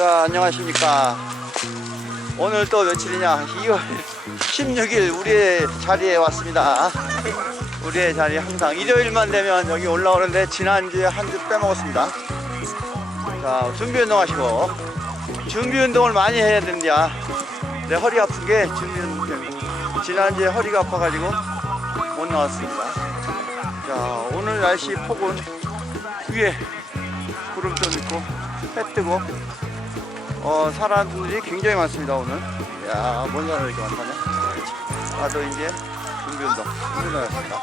자, 안녕하십니까. 오늘 또 며칠이냐? 2월 16일 우리의 자리에 왔습니다. 우리의 자리 항상 일요일만 되면 여기 올라오는데 지난주에 한 주 빼먹었습니다. 자, 준비 운동 하시고. 준비 운동을 많이 해야 된다. 내 허리 아픈 게 준비 운동 때문에. 지난주에 허리가 아파가지고 못 나왔습니다. 자, 오늘 날씨 폭은 위에 구름 좀 있고 해 뜨고 어, 사람들이 굉장히 많습니다 오늘. 야 뭔 사람 이렇게 많다냐 나도 이제 준비 운동. 준비 운동 했습니다.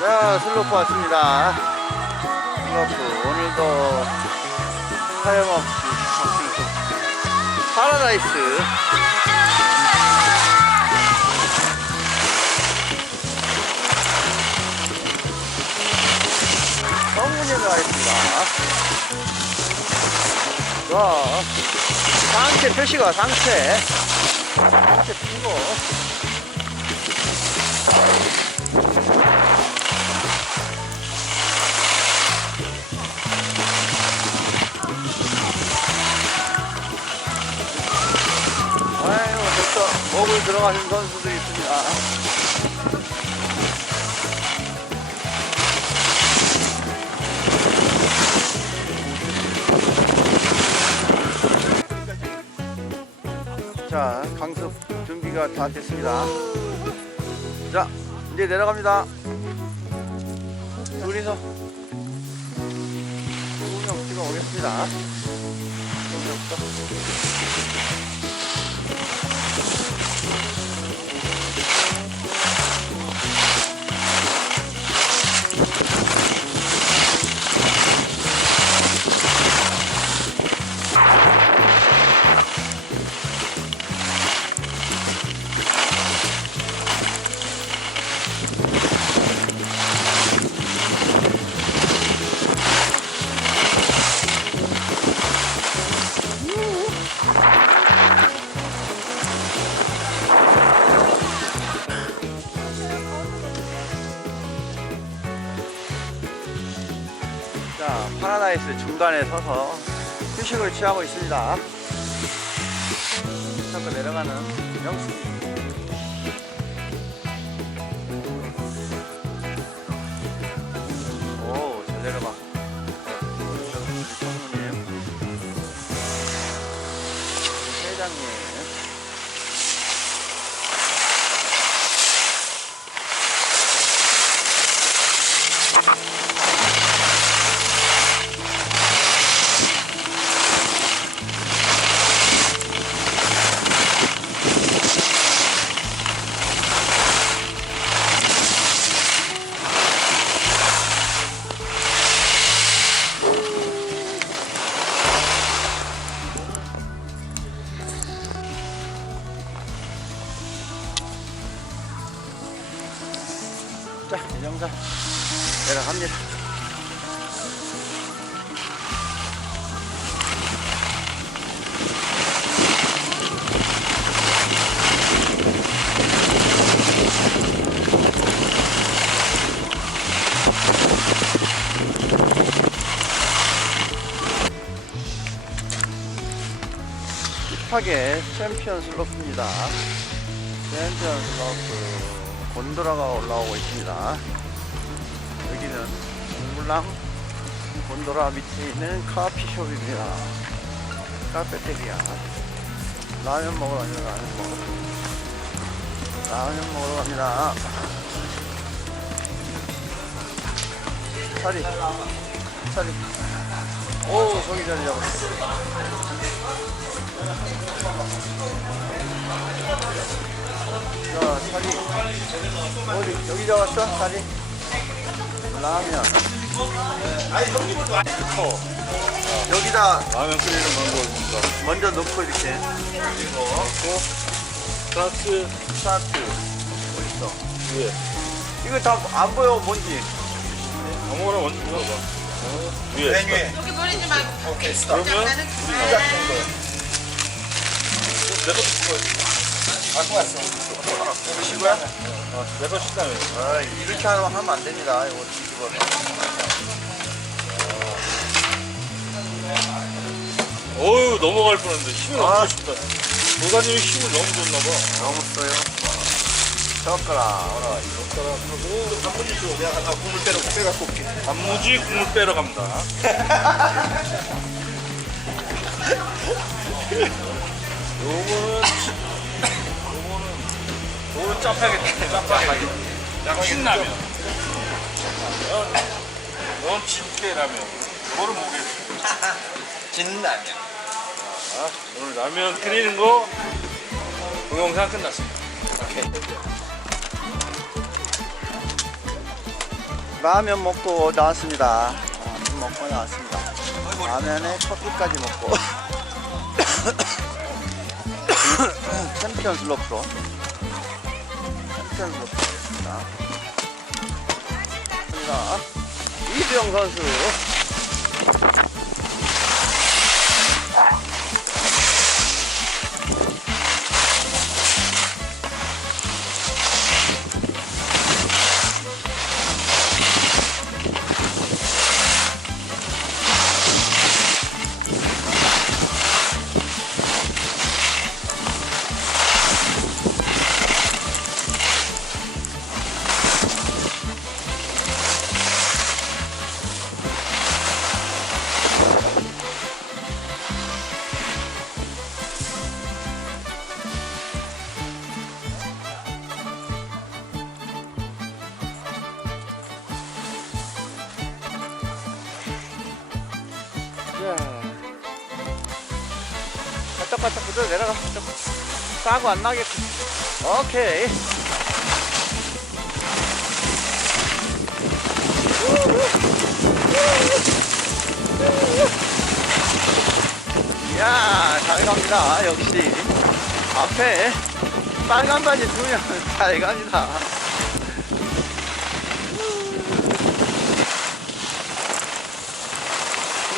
자 슬로프 왔습니다. 슬로프. 오늘도 바뀌고 파라다이스. 성문에 나있습니다 자, 상체 표시가 상체. 상체 피고. 아유, 벌써 목을 들어가신 선수들이 있습니다. 자, 강습 준비가 다 됐습니다. 자, 이제 내려갑니다. 둘이서 소명 찍어 오겠습니다. 소명부터. 자, 파라다이스 중간에 서서 휴식을 취하고 있습니다. 자꾸 내려가는 영수. 자, 이 정도 내려갑니다. 힙하게 챔피언 슬로프입니다. 챔피언 슬로프 곤도라가 올라오고 있습니다. 동물랑 곤도라 밑에 있는 카피숍입니다. 카페테리아. 라면 먹으러 갑니다. 라면 먹으러. 라면 먹으러 갑니다. 차리. 차리. 오, 저기 자리 잡았어. 자, 자리. 어디, 여기 잡았어? 자리. 라면. 넣고. 여기다 라면 끓이는 방법입니다. 먼저 넣고 이렇게. 그리고 넣고, 가스 스타트. 어딨어? 위에 이거 다 안 보여, 뭔지. 아무거나 먼저 눌러봐. 위에 메뉴에. 여기 버리지 말고 오케이, 스타트. 그러면 거. 내가 시켜야지. 갖고 왔어. 이거 시고야? 어, 내가 시다며. 아, 이렇게 하면 하면 안 됩니다. 이거 뒤집어서. 오 어유 넘어갈 뻔했는데 힘이 아. 너무 좋다. 도사님이 힘을 너무 줬나 봐. 너무 써요. 젓가락, 어라. 젓가락하고 단무지 줘. 내가 아까 국물 빼러 빼갖고 올게. 단무지 국물 빼러 갑니다. 요거는 요거는 짜파게티 짜파게티 신라면 이건 진깨라면 이거는 뭐겠어 진라면. 자, 오늘 라면 끓이는 거 동영상 끝났습니다 라면 먹고 나왔습니다. 라면 먹고 나왔습니다. 라면에 커피까지 먹고. 챔피언 슬로프로. 챔피언 슬로프입니다. 자, 이수영 선수. 자. 바짝바짝 부터 내려가. 싸고 안 나겠고. 오케이. 이야, 잘 갑니다. 역시. 앞에 빨간 바지 두면 잘 갑니다.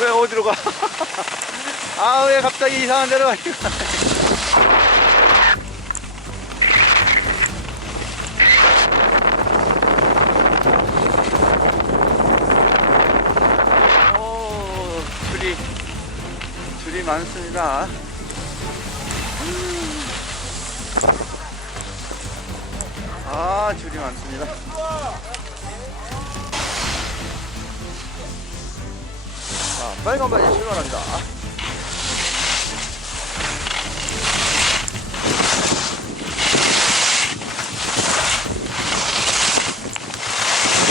왜 어디로 가? 아, 왜 갑자기 이상한 데로 가니까. 오, 줄이, 줄이 많습니다. 아, 줄이 많습니다. 자, 빨간 바지 출발합니다.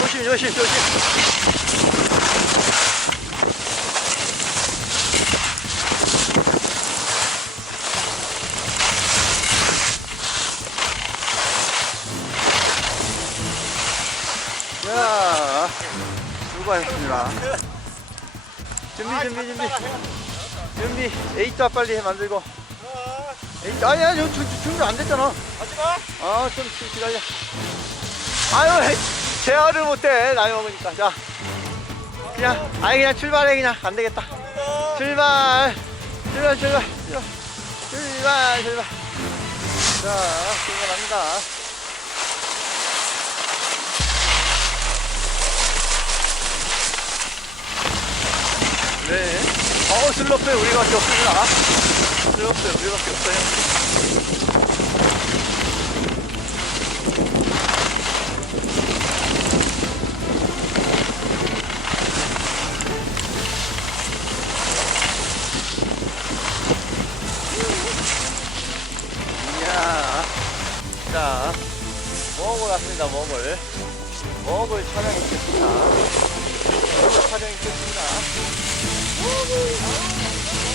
조심, 조심, 조심. 준비 준비 준비. 에이트 빨리 해 만들고. 에이트 아니야 저, 저, 저 준비 안 됐잖아. 하지마 아좀 기다려. 아유 제어를 못해. 나이 먹으니까. 자. 그냥 아니 그냥 출발해 그냥. 안 되겠다. 출발 출발. 출발 출발. 출발 출발. 자 출발합니다 네. 어, 슬로프에 우리밖에 없습니다. 슬로프에 우리밖에 없어요. 자, 먹을 왔습니다, 먹을. 먹을 촬영했겠습니다. 먹을 촬영했겠습니다.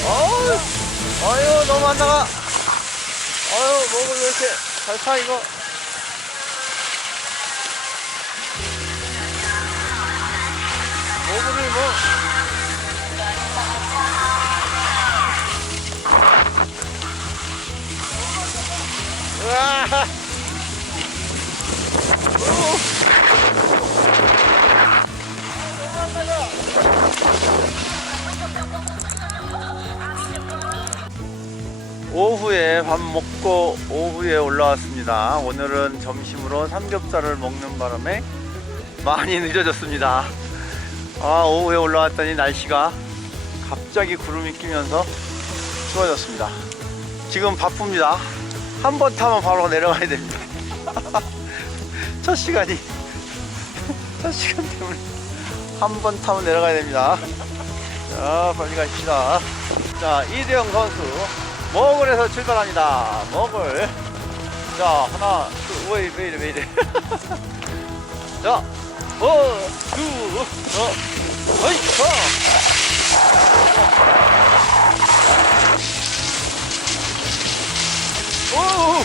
어우, 어휴, 너무 안 나가. 어휴, 목을 왜 이렇게 잘 타, 이거. 목을 뭐. 으아! 오 후에 밥 먹고 오후에 올라왔습니다. 오늘은 점심으로 삼겹살을 먹는 바람에 많이 늦어졌습니다. 아, 오후에 올라왔더니 날씨가 갑자기 구름이 끼면서 추워졌습니다. 지금 바쁩니다. 한 번 타면 바로 내려가야 됩니다. 첫 시간이 첫 시간 때문에 한 번 타면 내려가야 됩니다. 자, 빨리 가십시다. 자, 이대영 선수 먹을에서 출발합니다. 먹을. 자, 하나, 둘, 왜, 왜 이래, 왜 이래. 자, 어, 두, 어, 어이, 어. 오!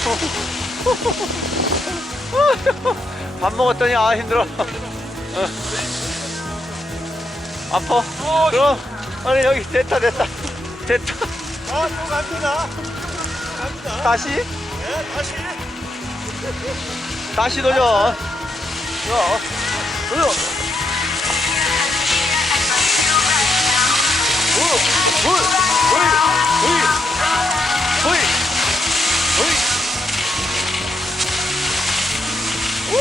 밥 먹었더니 아 힘들어. 어. 아파? 그럼 아니 여기 됐다 됐다 됐다. 아 또 갑니다 갑니다 다시 네 다시 다시 돌려. 돌려. 돌려. 오, 오, 오이, 오이, 오이, 오이. 오,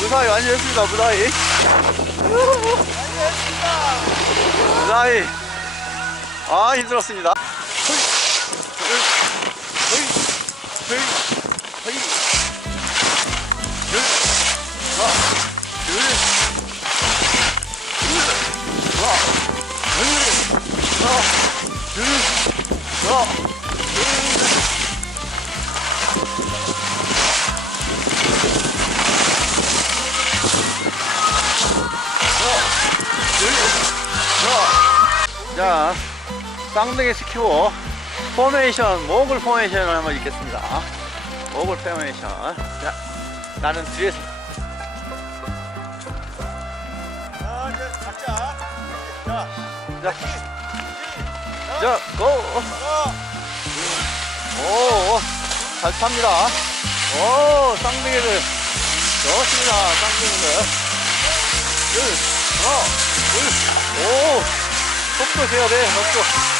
무사히 완주했습니다. 무사히. 무사히. 아 힘들었습니다. 쌍둥이 스키고 포메이션, 모글 포메이션을 한번 읽겠습니다. 모글 포메이션. 자, 나는 뒤에서 자 이제 각자 자 자, 자, 고! 자, 오, 잘 탑니다. 오, 쌍둥이들. 좋습니다, 쌍둥이들. 둘, 하나, 둘, 오, 속도 재야 돼, 속도.